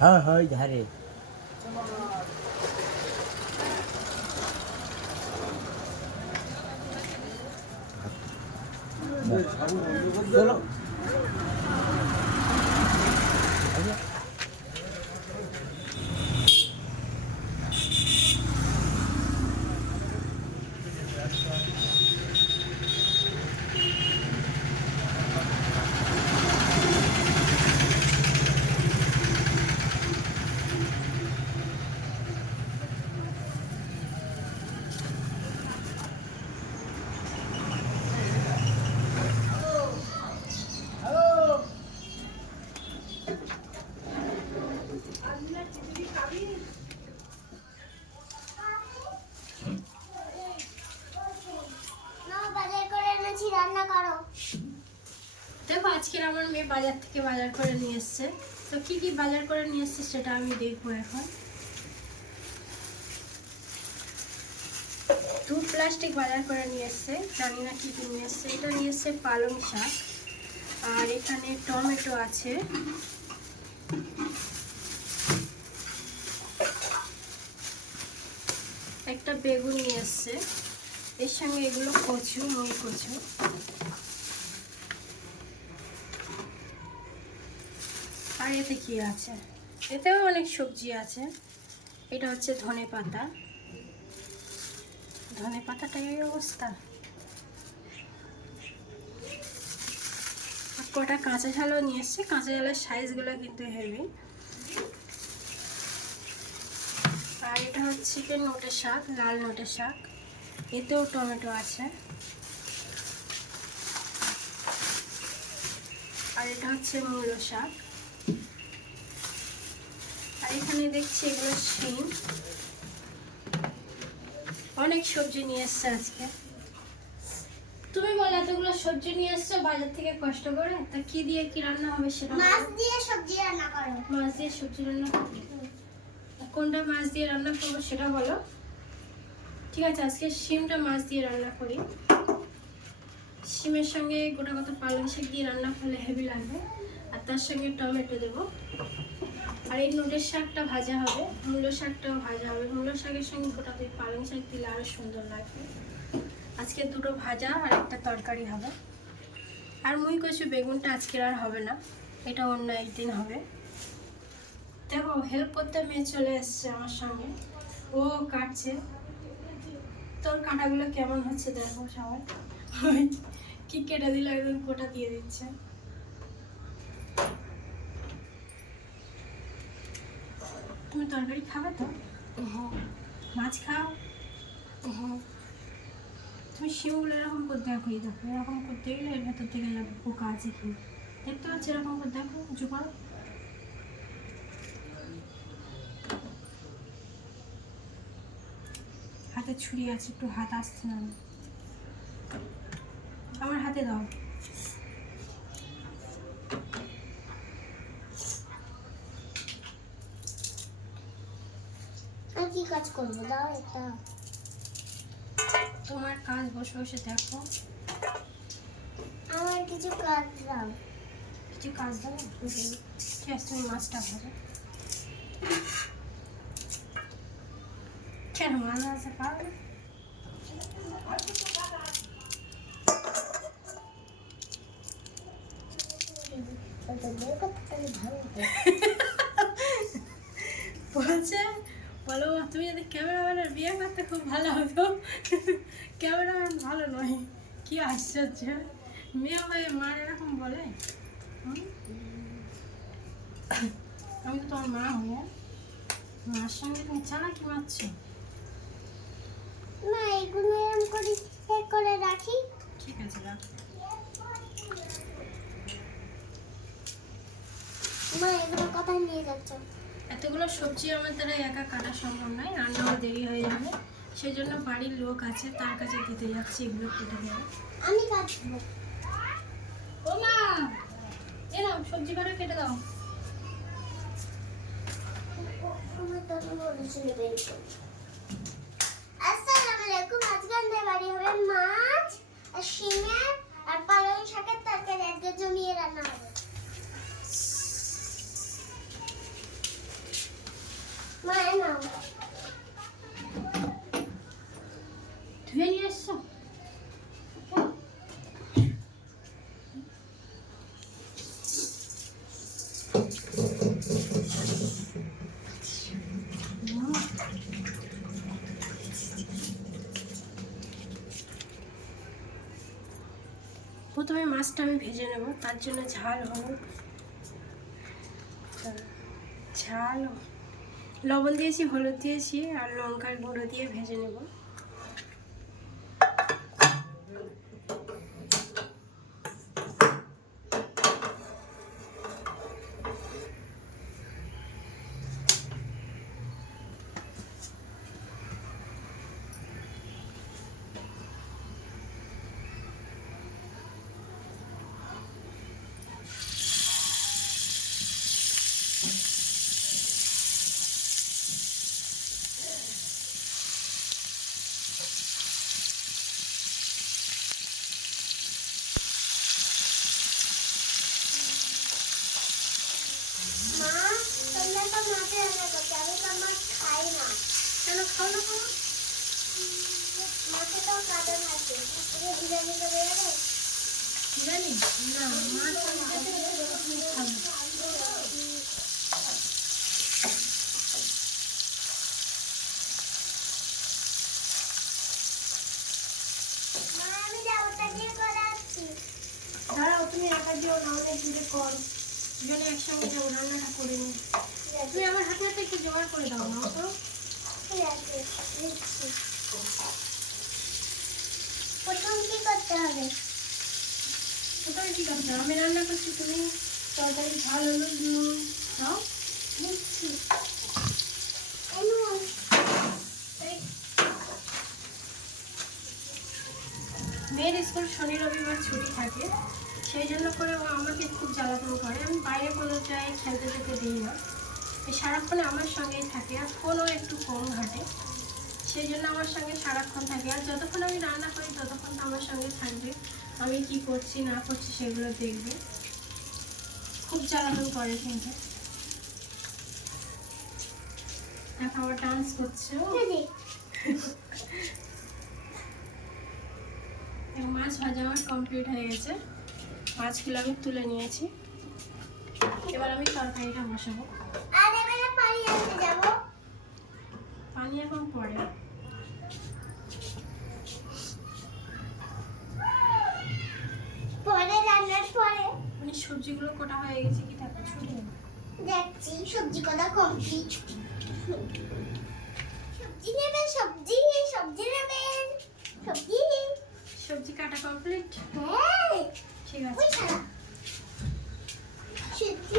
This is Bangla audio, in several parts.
हाँ हाँ इधर है। चलो দেখো আজকের আমার মেয়ে বাজার থেকে বাজার করে নিয়ে এসছে। তো কি কি বাজার করে নিয়ে এসছে সেটা আমি দেখবো এখন। 2 প্লাস্টিক বাজার করে নিয়ে এসছে, জানি না কি কি নিয়ে এসছে। এটা নিয়ে এসছে পালং শাক, আর এখানে টমেটো আছে, একটা বেগুন নিয়ে এসছে, এর সঙ্গে এগুলো কচু, মই কচু। আর এতে কি আছে? এতেও অনেক সবজি আছে। এটা হচ্ছে ধনে পাতা, ধনে পাতাটা এই অবস্থা। আর কটা কাঁচা ঝালও নিয়ে এসছে, কাঁচা ঝালের সাইজগুলো কিন্তু হেভি। আর এটা হচ্ছে কি নোটের শাক, লাল নোটের শাক, এতেও টমেটো আছে। আর এটা হচ্ছে মূলো শাক। আর এখানে দেখছি এগুলো শিম। অনেক সবজি নিয়ে এসছে আজকে। তুমি বলো এতগুলো সবজি নিয়ে এসছো বাজার থেকে কষ্ট করে, তা কি দিয়ে কি রান্না হবে সেটা? মাছ দিয়ে সবজি রান্না করো। মাছ দিয়ে সবজি রান্না করবে? কোনটা মাছ দিয়ে রান্না করবো সেটা বলো। ঠিক আছে, আজকে শিমটা মাছ দিয়ে রান্না করি। শিমের সঙ্গে গোটা কত পালং শাক দিয়ে রান্না করলে হেভি লাগবে, আর তার সঙ্গে টমেটো দেবো। আর এই নোটের শাকটা ভাজা হবে, মূলো শাকটাও ভাজা হবে। মূলো শাকের সঙ্গে গোটা দুই পালং শাক দিলে আরও সুন্দর লাগবে। আজকে দুটো ভাজা আর একটা তরকারি হবে। আর মুই কচু বেগুনটা আজকের আর হবে না, এটা অন্য একদিন হবে। দেখো হেল্প করতে মেয়ে চলে এসছে আমার সঙ্গে, ও কাটছে। তোর কাটাগুলো কেমন হচ্ছে দেখো সবাই। কি কেটে দিল, একদম কোটা দিয়ে দিচ্ছে। তুমি তরকারি খাবে তো? হ্যাঁ মাছ খাও? হ্যাঁ। তুমি শিমগুলো এরকম করে দেখো, এই দেখো এরকম করতে গেলে এর ভেতর থেকে যাবে পোকা আছে কি দেখতে পাচ্ছি। এরকম করে দেখো, উঁচু করো। হাতে ছুরি আছে, একটু হাত আসছে না, আমার হাতে দাও। আর কি কাজ করবো দাও এটা। তোমার কাজ বসে বসে দেখো। আমার কিছু কাজ দাও। কিছু কাজ দেবো? ঠিক আছে, তুমি মাছটা ভাজো। কেন মাছ ভাজতে পারো না? বলছে বলো তুমি যদি ক্যামেরাম্যানের বিয়ে করতে খুব ভালো হতো। ক্যামেরাম্যান ভালো নয়, কি আশ্চর্য। মেয়ে হয়ে মার এরকম বলে। আমি তো তোমার মা হয়ে মার সঙ্গে তুমি চালাকি মারছো। না এগুলো এরকম করে এক করে রাখি। ঠিক আছে রাখ। মা এগুলো কোথায় নিয়ে যাচ্ছ? এতগুলো সবজি আমার দ্বারা একা কাটা সম্ভব নয়, রান্নাও দেরি হয়ে যাবে। সেই জন্য বাড়ির লোক আছে, তার কাছে দিতে যাচ্ছি, এগুলো কেটে দেবে। আমি কাটবো। ও মা, এ নাও সবজি কাটা কেটে দাও। আমার তো বলেছিল বের করো। আসসালামু আলাইকুম। আজকে আমাদের বাড়ি হবে মাছ আর শিমের আর পালং শাকের তরকারি আজকে জমিয়ে রান্না হবে। মা নাও। ধুয়ে নিয়ে এসছো? প্রথমে মাছটা আমি ভেজে নেব, তার জন্য ঝাল হলুদ, ঝাল লবণ দিয়েছি, হলুদ দিয়েছি আর লঙ্কার গুঁড়ো দিয়ে ভেজে নেব। মা তোমরা তো মাছে রান্না করছো, আমি তো মাছ খাই না। কেন খাও না? খাও মাছে তো কাঁদন আছে, ওকে বিরিয়ানি করে দেবে? জানি না, মাছ আমি খাবো। মা আমি যাওয়াটা দিয়ে করাচ্ছি। দাঁড়াও, তুমি একা যেও না, অনেক দূরে কর, দুজনে একসঙ্গে যাবো, রান্নাটা করে নি। তুমি আমার হাতে হাতে একটু জোগাড় করে দাও না তো। ঠিক আছে, দিচ্ছি। প্রথম কি করতে হবে? ওটাই ঠিক আছে, আমি রান্না করছি, তুমি তরকারি ঝাল হলুদ নুন দাও। দিচ্ছি। এনুন। এই মেয়ের স্কুল শনি রবিবার ছুটি থাকে, সেই জন্য করে ও আমাকে খুব জ্বালাতন করে। আমি বাইরে কোনো জায়গায় খেলতে যেতে দিই না, এই সারাক্ষণ আমার সঙ্গেই থাকে, আর ফোনও একটু কম ঘাটে, সেই জন্য আমার সঙ্গে সারাক্ষণ থাকে। আর যতক্ষণ আমি রান্না করি ততক্ষণ তো আমার সঙ্গে থাকবে, আমি কি করছি না করছি সেগুলো দেখবে। খুব জ্বালাতন করে কিন্তু। দেখো আবার ডান্স করছে ও। মাছ ভাজা আমার কমপ্লিট হয়ে গেছে, মাছগুলো আমি তুলে নিয়েছি। এবার আমি তরকারিটা বসাবো। আর এবারে পানি আনতে যাবো। পানি এখন পরে। পরে রান্নার পরে মানে সবজিগুলো কোটা হয়ে গেছে কি দেখো, ছুটে দেখছি সবজি কটা কমপ্লিট। সবজি নেবেন, সবজি সবজি নেবেন, সবজি। সবজি কাটা কমপ্লিট। হ্যাঁ ঠিক ওই আছে, ছাড়া সবজি।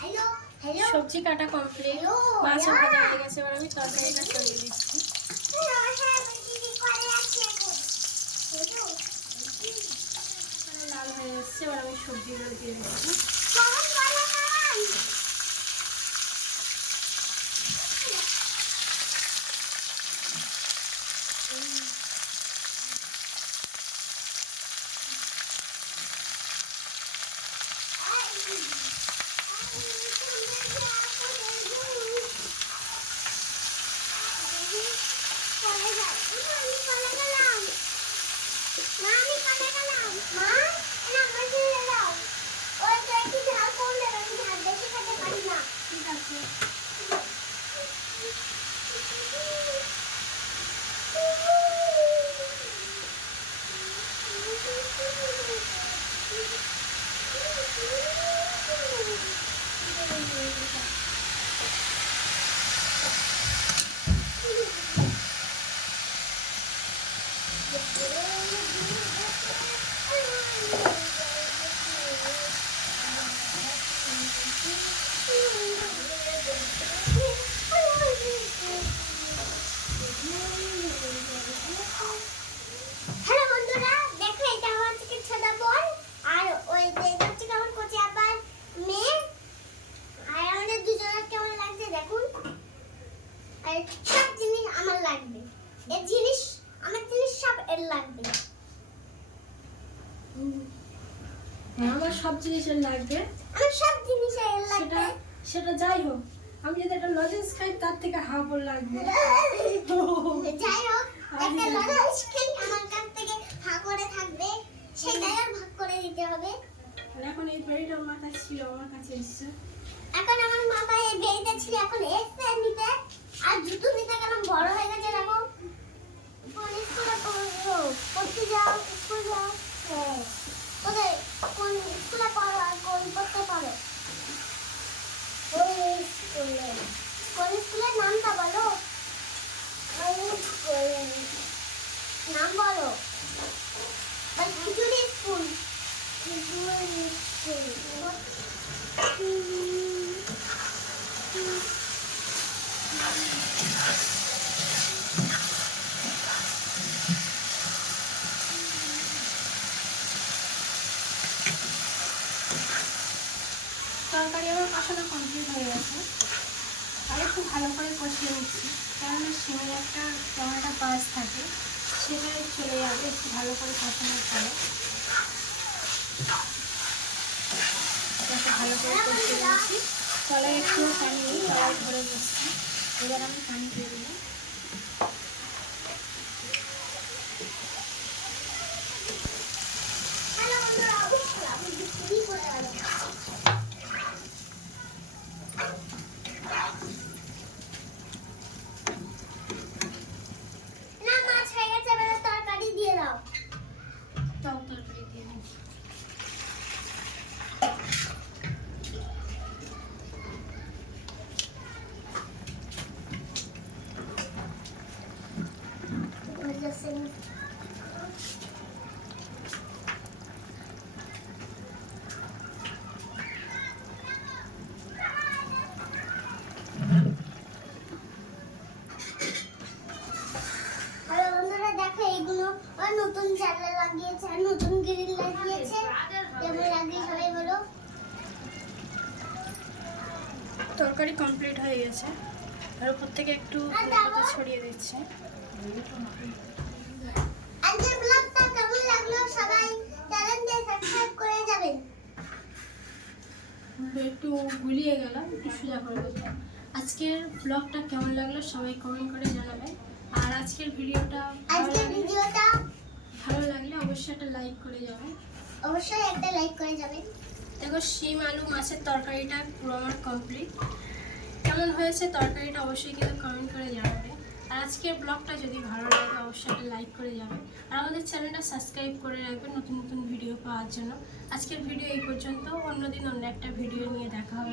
হ্যালো হ্যালো সবজি কাটা কমপ্লিট, মাছও ভাজা হয়ে গেছে। এবার আমি তরকারিটা সরিয়ে দিচ্ছি। লাল হয়ে এসছে, এবার আমি সবজিগুলো দিয়ে দিচ্ছি। ঠিক আছে, হ্যালো বন্ধুরা, দেখো এটা আমার থেকে ছোট বোন, আর ওই যে হচ্ছে কেমন করছে আবার মেয়ে, আর আমাদের দুজন আমার সব জিনিসের লাগবে, আমার সব জিনিস সেটা সেটা যাই হোক, আমি যদি একটা লজেন্স খাই তার থেকে হাফ লাগবে। যাই হোক, একটা লজেন্স খেয়ে আমার কাছ থেকে ভাগ করে থাকবে, সেটাই আর ভাগ করে দিতে হবে। আর এখন এই বেড়িটা আমার কাছে ছিল, আমার কাছে এসছে। এখন আমার মাথায় এই বেড়িটা ছিল, এখন এসছে নিতে। আর জুতো নিতে গেলাম, বড় হয়ে গেছে এখন। কোন স্কুলে পড়ো? পড়তে যাও, স্কুল যাও? হ্যাঁ। কোথায়? কোন স্কুলে পড়ো আর কোন পড়তে পারো? ওই স্কুলে। কোন স্কুলের নামটা বলো? ওই স্কুলের নাম বলো। ওই খিচুড়ি স্কুল। খিচুড়ি স্কুল। তরকারি আমার কষানো কমপ্লিট হয়ে গেছে, আর একটু ভালো করে কষিয়ে নিচ্ছি, কারণ সিমের একটা টমেটো পাঁচ থাকে, সেটা চলে যাবে একটু ভালো করে কষানোর পরে। ভালো করে কষিয়ে নিচ্ছি, তলায় একটু পানি নেই, তলায় ধরে বসছি। এবার আমি পানি দিয়ে দিলাম। হ্যালো বন্ধুরা, আমি বিক্রি করে আছি। না, মাছ হয়ে গেছে, এবার তরকারি দিয়ে দাও। তরকারি দিয়ে দিই। হ্যালো বন্ধুরা, দেখো এইগুলো আর নতুন জানলা লাগিয়েছে আর নতুন গ্রিল লাগিয়েছে। কেমন লাগে সবাই বলো। তরকারি কমপ্লিট হয়ে গেছে, আর উপর থেকে একটু আর দাও। ছড়িয়ে দিচ্ছি। আজকের ব্লগটা কেমন লাগলো সবাই চ্যানেলটা সাবস্ক্রাইব করে যাবেন। একটু গুলিয়ে গেলাম, একটু সোজা করে বলতাম। আজকের ব্লগটা কেমন লাগলো সবাই কমেন্ট করে জানাবেন। আর আজকের ভিডিওটা ভালো লাগলে অবশ্যই একটা লাইক করে যাবেন। অবশ্যই একটা লাইক করে যাবেন। দেখো, শিম আলু মাছের তরকারিটা পুরো আমার কমপ্লিট। কেমন হয়েছে তরকারিটা অবশ্যই কিন্তু কমেন্ট করে জানাবে। আর আজকের ব্লগটা যদি ভালো লাগে অবশ্যই একটা লাইক করে যাবেন, আর আমাদের চ্যানেলটা সাবস্ক্রাইব করে রাখবেন নতুন নতুন ভিডিও পাওয়ার জন্য। আজকের ভিডিও এই পর্যন্ত, অন্যদিন অন্য একটা ভিডিও নিয়ে দেখা হবে।